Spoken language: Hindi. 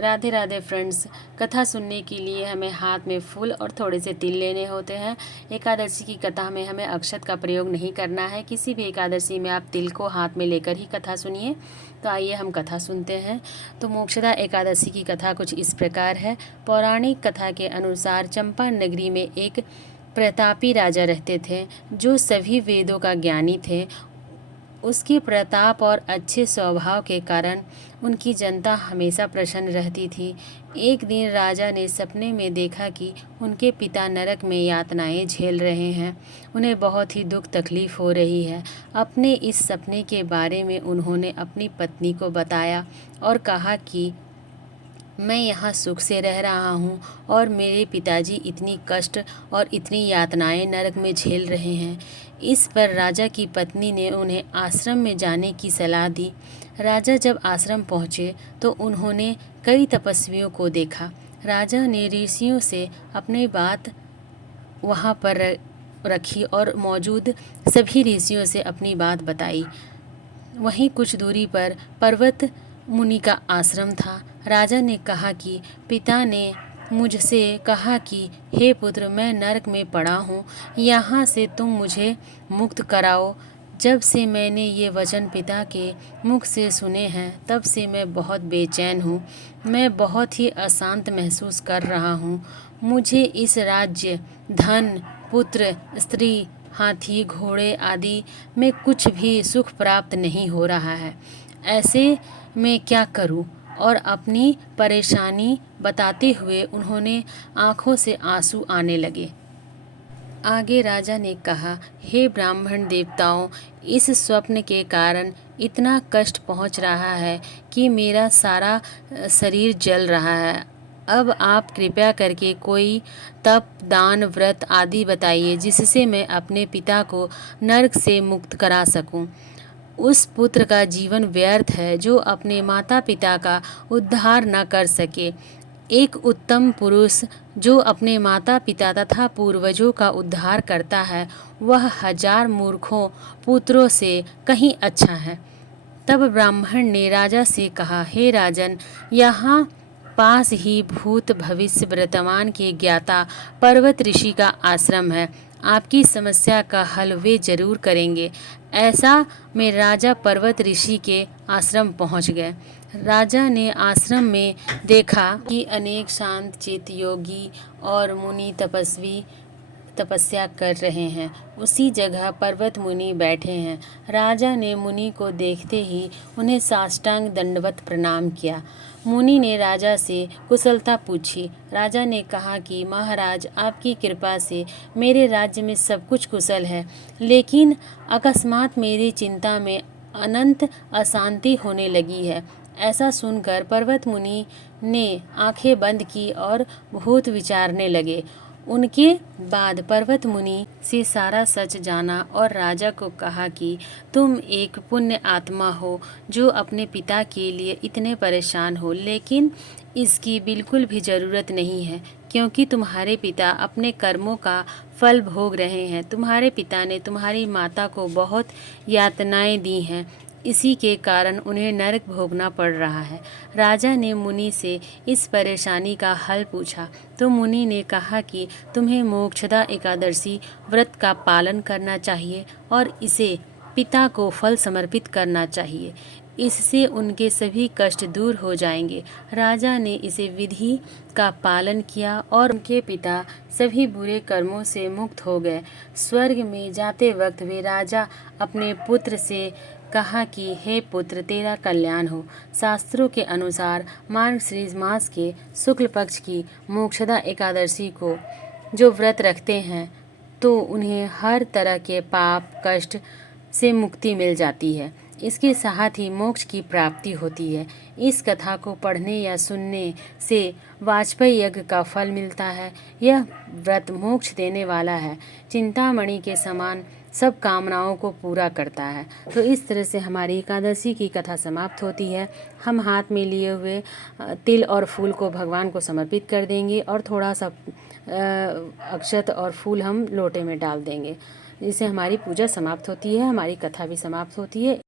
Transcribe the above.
राधे राधे फ्रेंड्स। कथा सुनने के लिए हमें हाथ में फूल और थोड़े से तिल लेने होते हैं। एकादशी की कथा में हमें अक्षत का प्रयोग नहीं करना है। किसी भी एकादशी में आप तिल को हाथ में लेकर ही कथा सुनिए। तो आइए हम कथा सुनते हैं। तो मोक्षदा एकादशी की कथा कुछ इस प्रकार है। पौराणिक कथा के अनुसार चंपा नगरी में एक प्रतापी राजा रहते थे जो सभी वेदों का ज्ञानी थे। उसके प्रताप और अच्छे स्वभाव के कारण उनकी जनता हमेशा प्रसन्न रहती थी। एक दिन राजा ने सपने में देखा कि उनके पिता नरक में यातनाएं झेल रहे हैं। उन्हें बहुत ही दुख तकलीफ हो रही है। अपने इस सपने के बारे में उन्होंने अपनी पत्नी को बताया और कहा कि मैं यहाँ सुख से रह रहा हूँ और मेरे पिताजी इतनी कष्ट और इतनी यातनाएं नरक में झेल रहे हैं। इस पर राजा की पत्नी ने उन्हें आश्रम में जाने की सलाह दी। राजा जब आश्रम पहुँचे तो उन्होंने कई तपस्वियों को देखा। राजा ने ऋषियों से अपनी बात वहाँ पर रखी और मौजूद सभी ऋषियों से अपनी बात बताई। वहीं कुछ दूरी पर पर्वत मुनि का आश्रम था। राजा ने कहा कि पिता ने मुझसे कहा कि हे पुत्र, मैं नरक में पड़ा हूँ, यहाँ से तुम मुझे मुक्त कराओ। जब से मैंने ये वचन पिता के मुख से सुने हैं तब से मैं बहुत बेचैन हूँ। मैं बहुत ही अशांत महसूस कर रहा हूँ। मुझे इस राज्य, धन, पुत्र, स्त्री, हाथी, घोड़े आदि में कुछ भी सुख प्राप्त नहीं हो रहा है। ऐसे में क्या करूं? और अपनी परेशानी बताते हुए उन्होंने आंखों से आंसू आने लगे। आगे राजा ने कहा, हे ब्राह्मण देवताओं, इस स्वप्न के कारण इतना कष्ट पहुंच रहा है कि मेरा सारा शरीर जल रहा है। अब आप कृपया करके कोई तप, दान, व्रत आदि बताइए जिससे मैं अपने पिता को नरक से मुक्त करा सकूं। उस पुत्र का जीवन व्यर्थ है जो अपने माता पिता का उद्धार न कर सके। एक उत्तम पुरुष जो अपने माता पिता तथा पूर्वजों का उद्धार करता है वह 1000 मूर्खों पुत्रों से कहीं अच्छा है। तब ब्राह्मण ने राजा से कहा, हे राजन, यहाँ पास ही भूत भविष्य वर्तमान के ज्ञाता पर्वत ऋषि का आश्रम है। आपकी समस्या का हल वे जरूर करेंगे। ऐसा में राजा पर्वत ऋषि के आश्रम पहुंच गए। राजा ने आश्रम में देखा कि अनेक शांत चित्त योगी और मुनि तपस्वी तपस्या कर रहे हैं। उसी जगह पर्वत मुनि बैठे हैं। राजा ने मुनि को देखते ही उन्हें साष्टांग दंडवत प्रणाम किया। मुनि ने राजा से कुशलता पूछी। राजा ने कहा कि महाराज, आपकी कृपा से मेरे राज्य में सब कुछ कुशल है, लेकिन अकस्मात मेरी चिंता में अनंत अशांति होने लगी है। ऐसा सुनकर पर्वत मुनि ने आंखें बंद की और भूत विचारने लगे। उनके बाद पर्वत मुनि से सारा सच जाना और राजा को कहा कि तुम एक पुण्य आत्मा हो जो अपने पिता के लिए इतने परेशान हो, लेकिन इसकी बिल्कुल भी ज़रूरत नहीं है क्योंकि तुम्हारे पिता अपने कर्मों का फल भोग रहे हैं। तुम्हारे पिता ने तुम्हारी माता को बहुत यातनाएं दी हैं, इसी के कारण उन्हें नरक भोगना पड़ रहा है। राजा ने मुनि से इस परेशानी का हल पूछा तो मुनि ने कहा कि तुम्हें मोक्षदा एकादशी व्रत का पालन करना चाहिए और इसे पिता को फल समर्पित करना चाहिए। इससे उनके सभी कष्ट दूर हो जाएंगे। राजा ने इसे विधि का पालन किया और उनके पिता सभी बुरे कर्मों से मुक्त हो गए। स्वर्ग में जाते वक्त वे राजा अपने पुत्र से कहा कि हे पुत्र, तेरा कल्याण हो। शास्त्रों के अनुसार मार्गशीर्ष मास के शुक्ल पक्ष की मोक्षदा एकादशी को जो व्रत रखते हैं तो उन्हें हर तरह के पाप कष्ट से मुक्ति मिल जाती है। इसके साथ ही मोक्ष की प्राप्ति होती है। इस कथा को पढ़ने या सुनने से वाजपेयी यज्ञ का फल मिलता है। यह व्रत मोक्ष देने वाला है। चिंतामणि के समान सब कामनाओं को पूरा करता है। तो इस तरह से हमारी एकादशी की कथा समाप्त होती है। हम हाथ में लिए हुए तिल और फूल को भगवान को समर्पित कर देंगे और थोड़ा सा अक्षत और फूल हम लोटे में डाल देंगे। इससे हमारी पूजा समाप्त होती है, हमारी कथा भी समाप्त होती है।